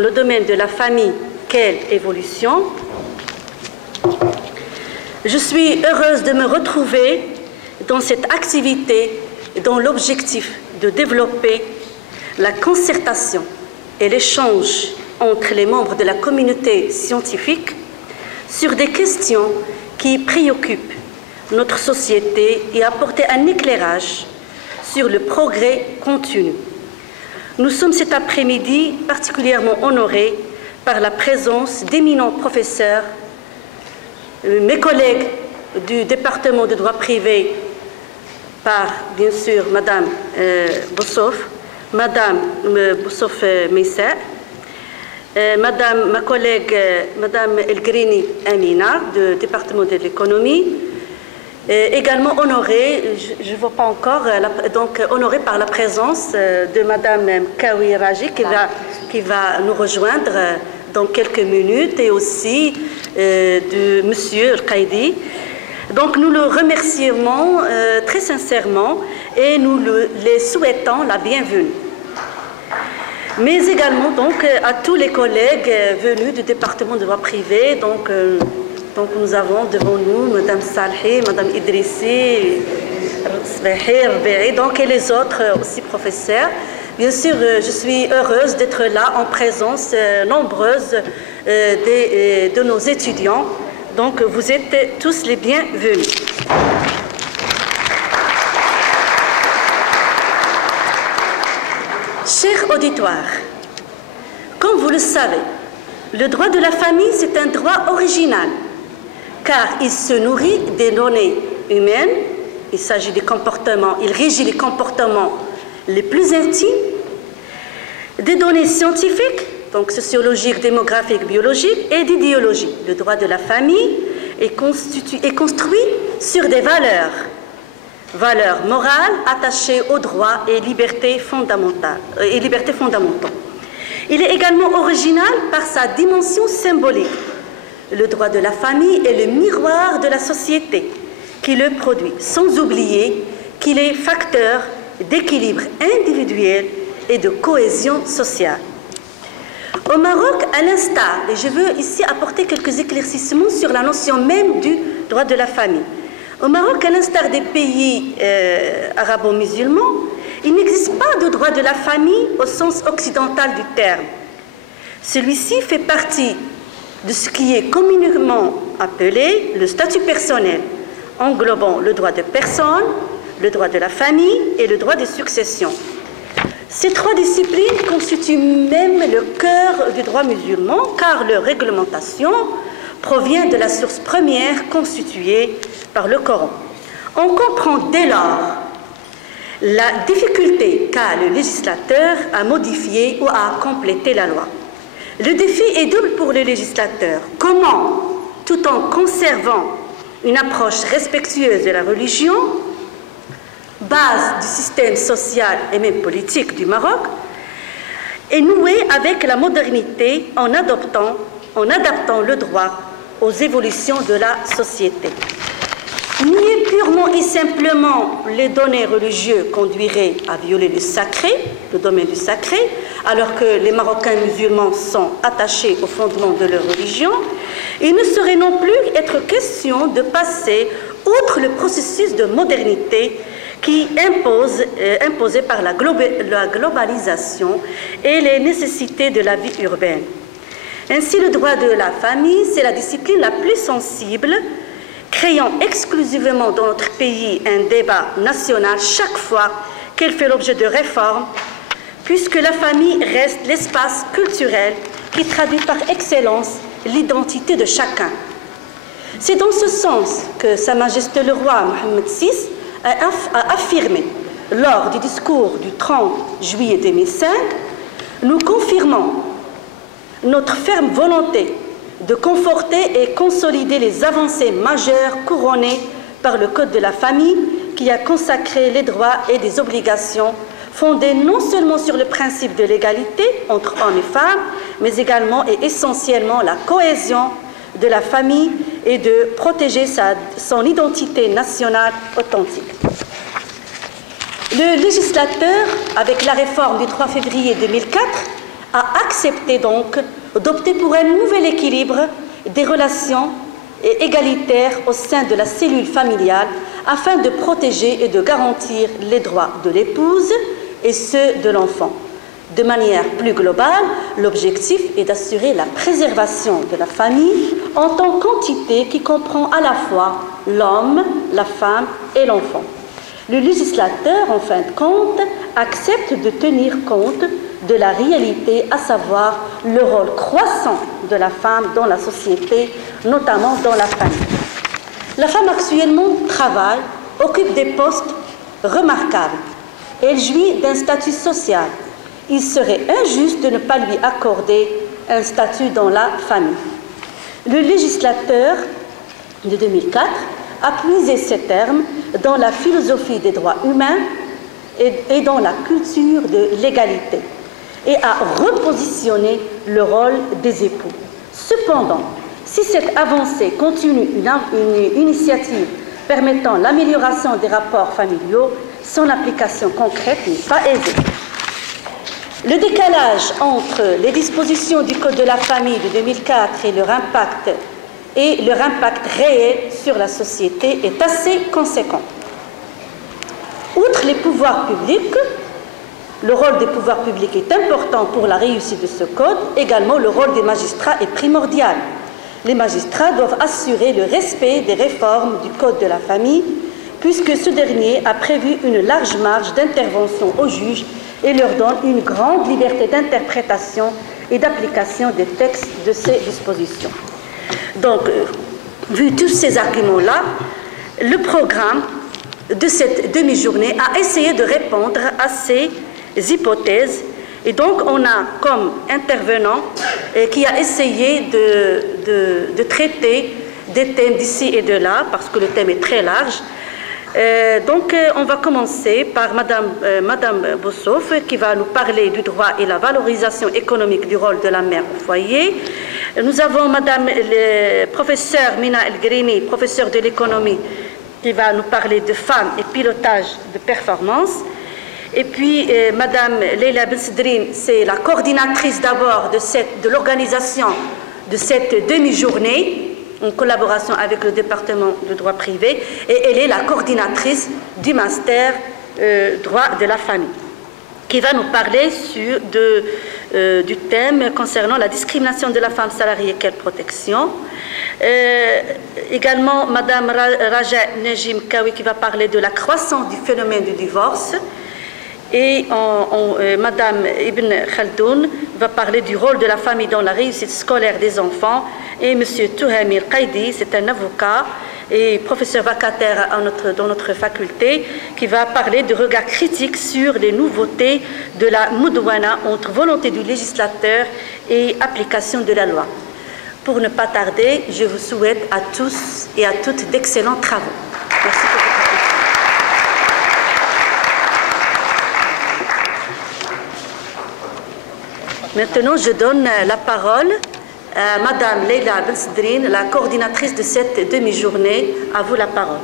le domaine de la famille, quelle évolution. Je suis heureuse de me retrouver dans cette activité dont l'objectif de développer la concertation et l'échange entre les membres de la communauté scientifique sur des questions qui préoccupent notre société et apporter un éclairage sur le progrès continu. Nous sommes cet après-midi particulièrement honorés par la présence d'éminents professeurs, mes collègues du département de droit privé, par bien sûr Madame Bossof, Madame Bossof Meissa, ma collègue Madame Elgrini Amina du département de l'économie, également honorée, je ne vois pas encore, donc honorée par la présence de Madame Kawi Raji qui va nous rejoindre dans quelques minutes, et aussi de Monsieur Al-Qaïdi. Donc nous le remercions très sincèrement et nous les souhaitons la bienvenue. Mais également donc à tous les collègues venus du département de droit privé. Donc nous avons devant nous Madame Salhi, Madame Idrissi, donc et les autres aussi professeurs. Bien sûr, je suis heureuse d'être là en présence nombreuse de nos étudiants. Donc vous êtes tous les bienvenus. Chers auditoires, comme vous le savez, le droit de la famille, c'est un droit original, car il se nourrit des données humaines, il s'agit des comportements, il régit les comportements les plus intimes, des données scientifiques, donc sociologiques, démographiques, biologiques, et d'idéologie. Le droit de la famille est construit sur des valeurs morales attachées aux droits et libertés fondamentaux. Il est également original par sa dimension symbolique. Le droit de la famille est le miroir de la société qui le produit, sans oublier qu'il est facteur d'équilibre individuel et de cohésion sociale. Au Maroc, à l'instar, et je veux ici apporter quelques éclaircissements sur la notion même du droit de la famille. Au Maroc, à l'instar des pays arabo-musulmans, il n'existe pas de droit de la famille au sens occidental du terme. Celui-ci fait partie de ce qui est communément appelé le statut personnel, englobant le droit de personne, le droit de la famille et le droit de succession. Ces trois disciplines constituent même le cœur du droit musulman, car leur réglementation provient de la source première constituée par le Coran. On comprend dès lors la difficulté qu'a le législateur à modifier ou à compléter la loi. Le défi est double pour le législateur. Comment, tout en conservant une approche respectueuse de la religion, base du système social et même politique du Maroc, est noué avec la modernité en adaptant le droit aux évolutions de la société. Nier purement et simplement les données religieuses conduirait à violer le sacré, le domaine du sacré, alors que les Marocains musulmans sont attachés aux fondements de leur religion. Il ne saurait non plus être question de passer outre le processus de modernité qui imposé par la globalisation et les nécessités de la vie urbaine. Ainsi, le droit de la famille, c'est la discipline la plus sensible, créant exclusivement dans notre pays un débat national chaque fois qu'elle fait l'objet de réformes, puisque la famille reste l'espace culturel qui traduit par excellence l'identité de chacun. C'est dans ce sens que Sa Majesté le roi Mohammed VI a affirmé lors du discours du 30 juillet 2005, nous confirmons notre ferme volonté de conforter et consolider les avancées majeures couronnées par le Code de la famille qui a consacré les droits et des obligations fondées non seulement sur le principe de l'égalité entre hommes et femmes, mais également et essentiellement la cohésion de la famille et de protéger son identité nationale authentique. Le législateur, avec la réforme du 3 février 2004, a accepté donc d'opter pour un nouvel équilibre des relations égalitaires au sein de la cellule familiale afin de protéger et de garantir les droits de l'épouse et ceux de l'enfant. De manière plus globale, l'objectif est d'assurer la préservation de la famille en tant qu'entité qui comprend à la fois l'homme, la femme et l'enfant. Le législateur, en fin de compte, accepte de tenir compte de la réalité, à savoir le rôle croissant de la femme dans la société, notamment dans la famille. La femme actuellement travaille, occupe des postes remarquables. Elle jouit d'un statut social. Il serait injuste de ne pas lui accorder un statut dans la famille. Le législateur de 2004 a puisé ces termes dans la philosophie des droits humains et dans la culture de l'égalité et a repositionné le rôle des époux. Cependant, si cette avancée continue une initiative permettant l'amélioration des rapports familiaux, son application concrète n'est pas aisée. Le décalage entre les dispositions du Code de la famille de 2004 et leur impact réel sur la société est assez conséquent. Outre les pouvoirs publics, le rôle des pouvoirs publics est important pour la réussite de ce code. Également, le rôle des magistrats est primordial. Les magistrats doivent assurer le respect des réformes du Code de la famille, puisque ce dernier a prévu une large marge d'intervention aux juges et leur donne une grande liberté d'interprétation et d'application des textes de ces dispositions. Donc, vu tous ces arguments-là, le programme de cette demi-journée a essayé de répondre à ces hypothèses. Et donc, on a comme intervenant qui a essayé de traiter des thèmes d'ici et de là, parce que le thème est très large. Donc, on va commencer par Madame Bossoff, qui va nous parler du droit et la valorisation économique du rôle de la mère au foyer. Nous avons Madame le professeur Mina El-Grimi, professeure de l'économie, qui va nous parler de femmes et pilotage de performance. Et puis, Madame Leila Bensedrine, c'est la coordinatrice d'abord de l'organisation de cette demi-journée, en collaboration avec le département de droit privé, et elle est la coordinatrice du master droit de la famille, qui va nous parler du thème concernant la discrimination de la femme salariée, quelle protection. Également, Madame Raja Nejim Kawi, qui va parler de la croissance du phénomène du divorce. Et Madame Ibn Khaldoun va parler du rôle de la famille dans la réussite scolaire des enfants. Et Monsieur Touhamir Qaidi, c'est un avocat et professeur vacataire dans notre faculté, qui va parler du regard critique sur les nouveautés de la Moudouana entre volonté du législateur et application de la loi. Pour ne pas tarder, je vous souhaite à tous et à toutes d'excellents travaux. Merci pour votre attention. Maintenant, je donne la parole à Madame Leila Bensedrine, la coordinatrice de cette demi-journée. À vous la parole.